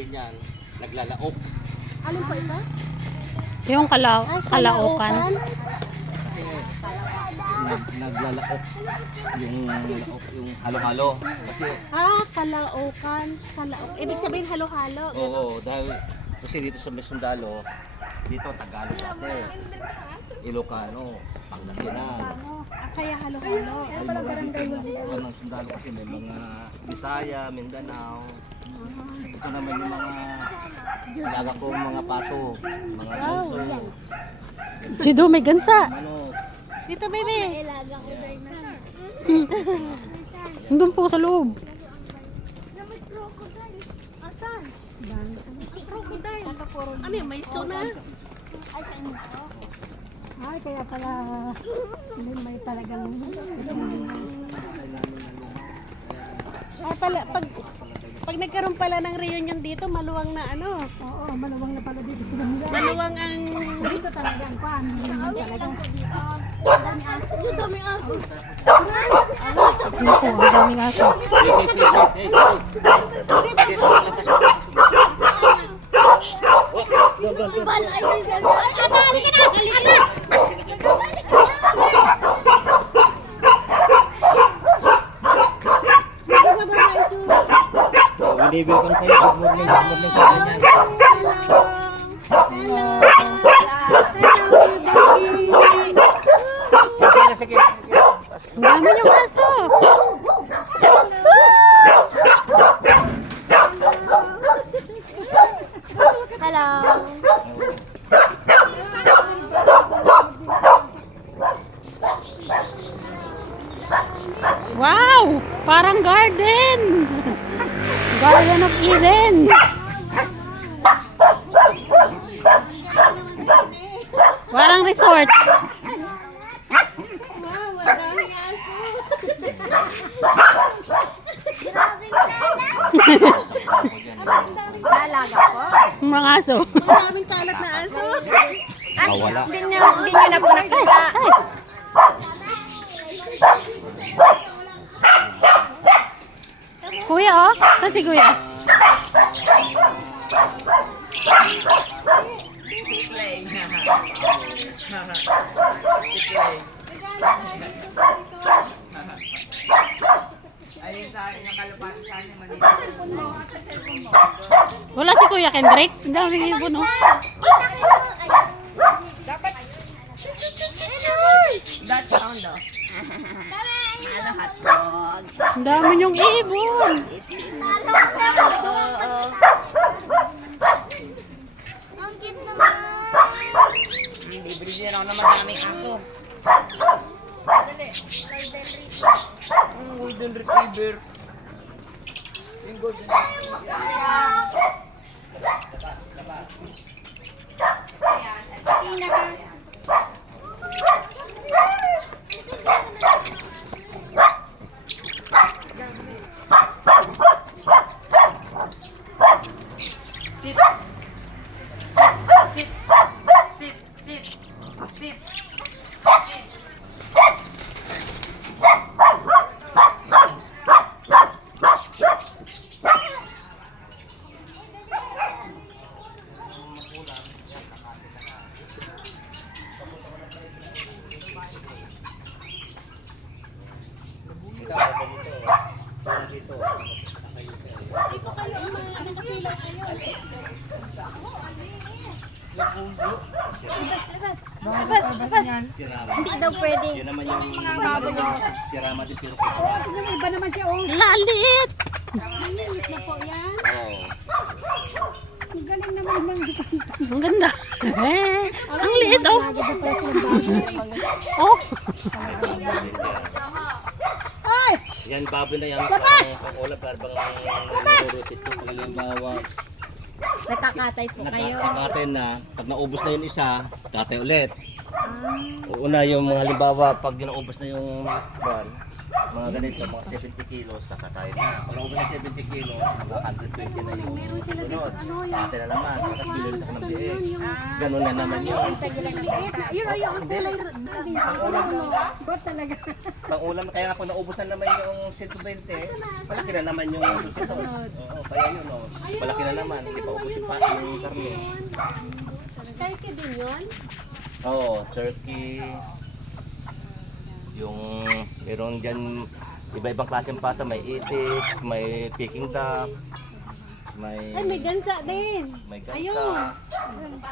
sabihin niyan, naglalaok. Alin po ito? Yung kalaukan. Kasi naglalaok yung halo-halo. Kasi Kalaukan. Ibig sabihin halo-halo. oo, dahil kasi dito sa may Sundalo, dito Tagalog dati. Ilocano, Pangasinan. Kaya halo-halo. Ay mga dito ng Sundalo kasi may mga Bisaya, Mindanao. Ito naman yung mga alaga kong mga pato, mga ganso, Si Do may gansa. ano, Dito, baby. Doon po sa loob. Asan? Crocodile. Ano yun? May suna? Ay, kaya pala hindi may talagang Pag nagkaroon pala ng reunion dito, maluwang na ano. oo, maluwang na pala dito. Maluwang ang... Dito talaga ang pan. Talagang Naku, ang daming aso. Binibil kang kayo, good morning sa ganyan. Sige. Ang dami yung aso. Wow! Parang garden! Garden of Eden! Parang resort! nalaga ko. Mga aso. Maraming kalat na aso. Wala. Hindi niya na po nakita. Kuya, oh. Saan si Kuya? Wala si Kuya Kendrick. Ang daming ibon, oh. That sound oh. Ano hotdog? Ang dami yung ibon. Ang cute naman. Libre din ako naman daming aso. Dali. Golden retriever. Yung golden Sit. Sit. Sit. Sit. Sit. Sit. Dito. Dito kayo, ano kasi lang kayo. Si Rama. Hindi daw pwede. Yun naman yung si Rama din pero Iba naman siya oh. Laliit. Maliit na po yan. oo. Ang galing naman ng Ang ganda. Ang liit, oh. Oh. Yan baboy na yan. Parang pag-ulam, parang nirurutit ko. Pag halimbawa, Nakakatay po kayo. nakakatay na, pag naubos na yung isa, katay ulit. Una yung mga halimbawa, pag naubos na yung buwan, mga ganito, mga 70 kilos, saka tayo na. Kung naubos ng 70 kilos, mga 120 na yung sunod. Ate na naman, tapos bilhin ako ng biik. Ganun na naman yun. Yun o yung kulay. Ba't talaga? Pang ulam, kaya ako naubos na naman yung 120, malaki na naman yung susunod. Oo, kaya yun o. Malaki na naman, hindi pa ubos yung karne. Turkey din yun? Oo, turkey. Yung meron dyan iba-ibang klaseng pata, may itik, may peking duck, Ay, may gansa din. may Ayun. gansa,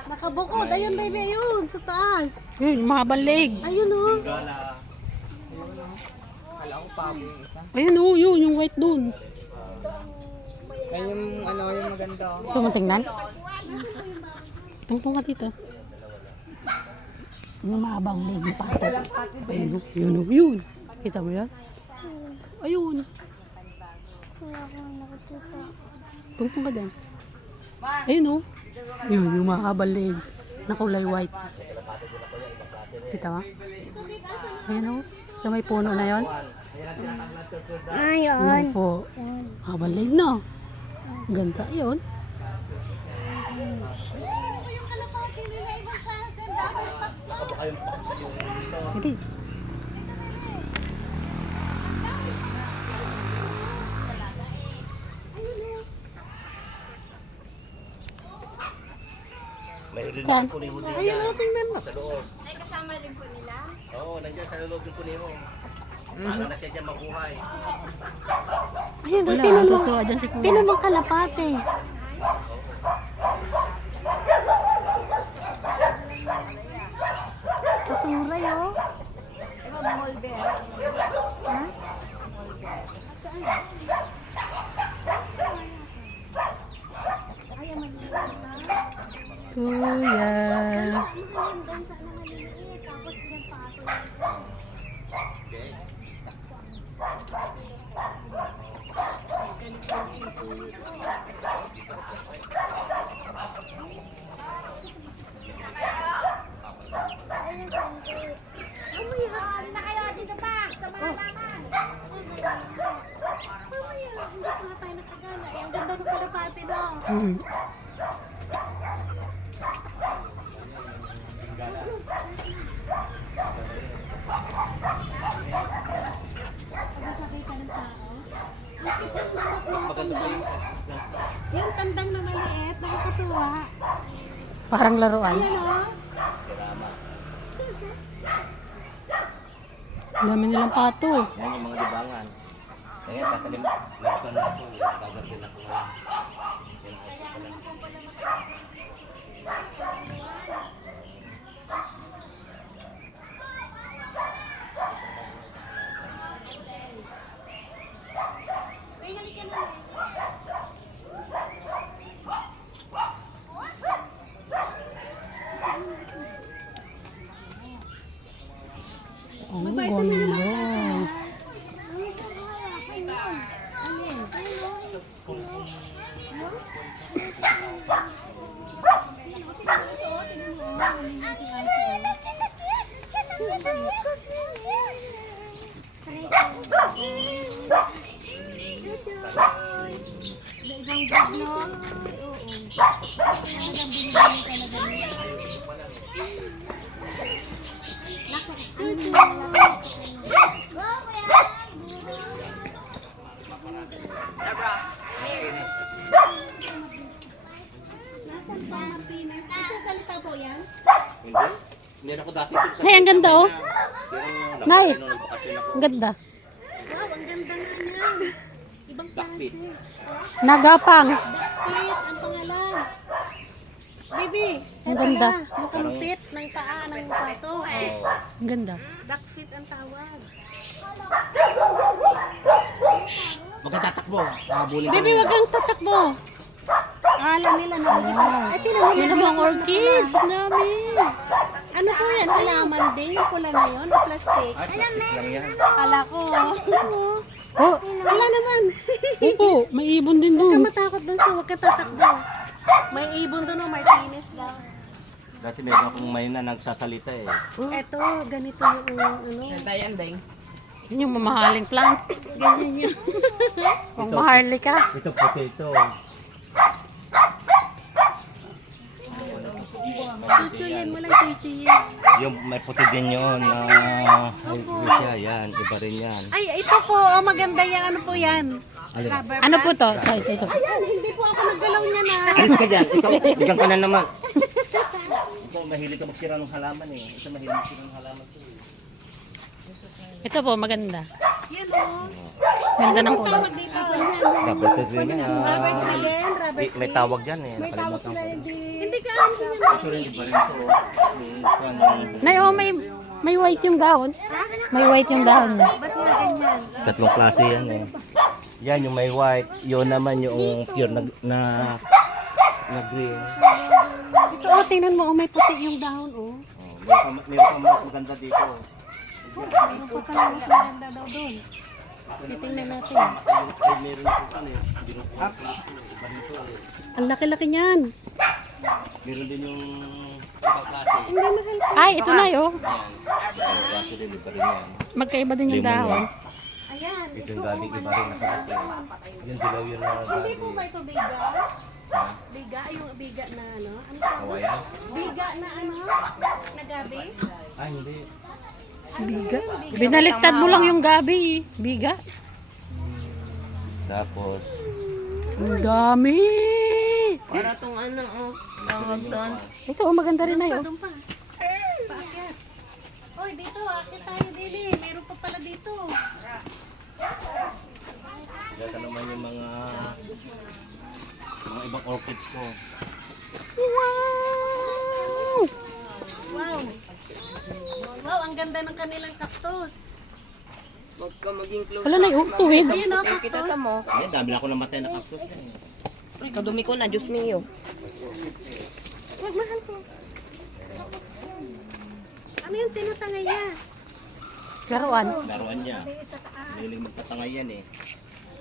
Nakabukod. Ayun, baby. Ayun, sa taas. Yun, mahabang leg. Ayun o. gala. Ayun oh, yun, yung white dun. Yan yung ano, yung maganda. Gusto mo tingnan? Tungtong ka dito. Yung mahabang leg ng pato. Ayun oh, yun oh, yun. Kita mo yan? Ayun. Tungtong ka dyan. Ayun oh. Yun, yung mahabang leg na kulay white. Kita mo? Ayun oh. Sa may puno na yon. Ayun po. Habang leg na. Ganda yun. Hindi. May rin Saan? na kuliho din Ayun o, yan. tingnan mo. Sa loob. Ay, kasama din po nila? Oo, nandiyan sa loob yung kuliho. Paano na siya dyan mabuhay? Ayun o, Wala, tinan mo. totoo dyan si Kuya. Tinan mo kalapate. Katuray o. Kuya. Okay. Ang ganda ng kalapate no. Hmm. Maganda pa yung Yung tandang na maliit, nakakatuwa. Parang laruan. Ayan o. sirama. Ang dami nilang pato. Yan yung mga libangan. Kaya tatalim, nagpan na ako, gagawin ako ngayon. Yan ang ayos ko pala. Ang ganda. Nasaan ba Martinez? Ito salita po yan? Hindi. Meron ko dati dun sa... Ay, ang ganda, oh. Pero Nay. nung nagbakasyon ako. Ang ganda. Wow, ang ganda nga yan. Ibang Duckpit. klase. Nagapang. Duckpit, ang pangalan. Baby, Ang eto ganda. na, yung kalutit ng paa ng pato. Oo. Ang ganda. Duckpit ang tawag. Huwag kang tatakbo. Habulin Baby, wag kang tatakbo. Alam nila na ay, tinan mo Yan yan. ang mga orchids. Ang dami. Ano po yan? Halaman din? Yung pula na yun? O plastic? Ay, plastic lang yan. Kala ko. Oh, Wala naman. opo. May ibon din Huwag ka dun. matakot dun sa huwag ka tatakbo. May ibon dun o Martinez lang. Dati meron akong may na nagsasalita eh. Eto, ganito yung ano. Dayan, ding. Yun yung mamahaling plant. Ganyan yun. Kung maharli ka. Ito potato. Chuchuyin mo lang, chuchuyin. Yung may puti din yun na hybrid siya. Yan, iba rin yan. Ay, ito po. Oh, maganda yan. Ano po yan? Alin? Rubber Ano po plant. to? Ito. Ayan, hindi po ako naggalaw niya na. Alis ka dyan. Ikaw, bigyan ka na naman. Ikaw, mahilig ka magsira ng halaman eh. Ito mahilig magsira ng halaman to eh. Ito po, maganda. Yan o. Ganda ng kulay. Tawag dito. Rubber tree rin yan. Rubber tree din, rubber tree. May tawag dyan eh. Nakalimutan ko. Hindi ka alam din yan. Ito rin, iba rin to. Yung Nay, oh, may white yung dahon. May white yung dahon niya. Ba't nga ganyan? tatlong klase yan eh. Yan yung may white. Yun naman yung pure na green. Ito, oh, tingnan mo, oh, may puti yung dahon, oh. Oh, meron pa mas maganda dito. Meron pa pala mas maganda daw doon. Titingnan natin. Ay, meron po ano eh. Hindi na po. Iba nito eh. Ang laki-laki niyan. Meron din yung ibang klase. Hindi mahal. Ay, ito na oh. Yan. Ibang klase din, iba rin yan. Magkaiba din yung Lemon dahon. yan. Ayan. Ito yung galing iba rin na klase. Yung dilaw yun na Hindi galing. po ba ito biga? Ha? Biga, yung biga na ano? Ano tawag? Kawayan? Biga na ano? Na gabi? Ay, hindi. Biga. Binaliktad mo lang yung gabi. Biga. Tapos, Ang dami. Para tong ano, oh, tawag doon. Ito, oh, maganda rin na yun. Doon pa. Paakyat. Hoy, dito, akit tayo dili. Meron pa pala dito. yan ka naman yung mga ibang orchids ko. Wow! Wow. Wow, ang ganda ng kanilang cactus. Huwag ka maging close. Wala na yung tuwid. Ayun, oh, Yung kita cactus. mo. Ay, dami na ako namatay na cactus na eh. Ay, kadumi ko na, Diyos mio. Wag, mahal ko. Ano yung tinatangay niya? Laruan. Laruan niya. Mahilig magtatangay yan eh.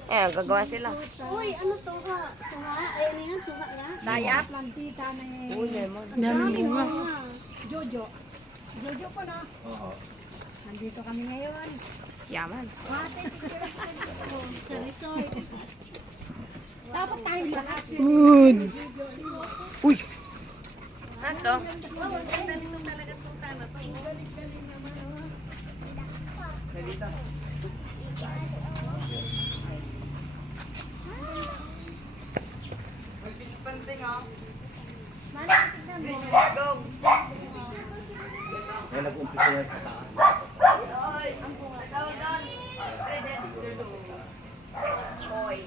Eh, gagawa sila. Uy, ano to ha? Suha? Ayun yan, suha nga. Dayap. Uy, lemon. Ang daming bunga. Oo. Yaman. Sa resort. Good. Uy. Ano to? Wow, ang ganda nito talaga itong tana to. Yan, nag-umpisa yan sa taas. Boy.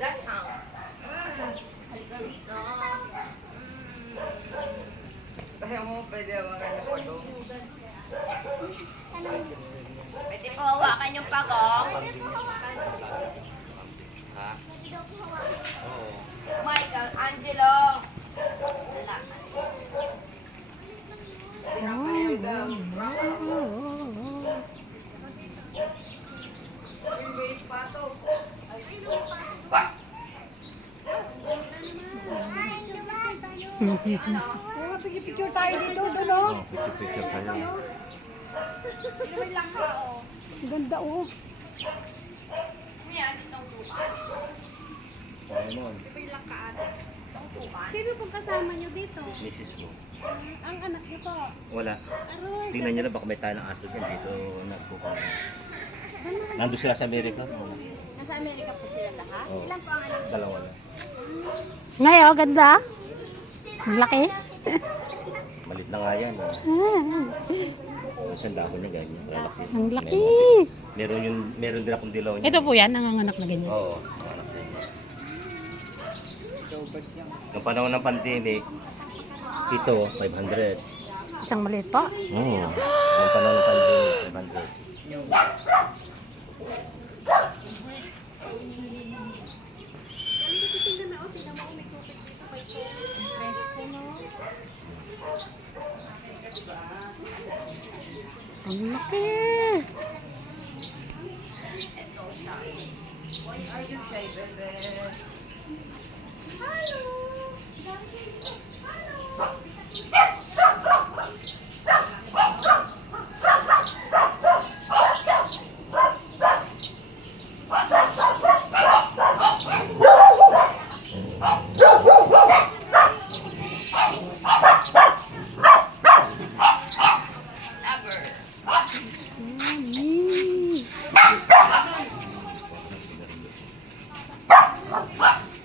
That hound. Halika rito. Kaya mo, pwede hawakan yung pagong. Pwede po hawakan yung pagong. Ha? Oo. Michael Angelo. Wala. Picture tayo dito, doon oh. Oh, picture tayo. Ganda oh. Pokemon. Sino pong kasama nyo dito? Mrs. mo. Ang anak nyo po. Wala. Aroy. Tingnan nyo na baka may tayo ng aso dyan dito nagpupunta. Nandun sila sa Amerika. Nasa Amerika po sila lahat? Oo. Ilan po ang anak? Dalawa lang. Ngayon, ganda. Ang laki. Malit na nga yan. Isang dahon niya ganyan. Lalaki. Ang laki. Meron din akong dilaw niya. Ito po yan, nanganganak na ganyan. Oo. Anak din niya. Noong panahon ng pandemic, ito, 500. Isang maliit po. Oo. Noong panahon ng pandemic, 500. Ang laki. Bye.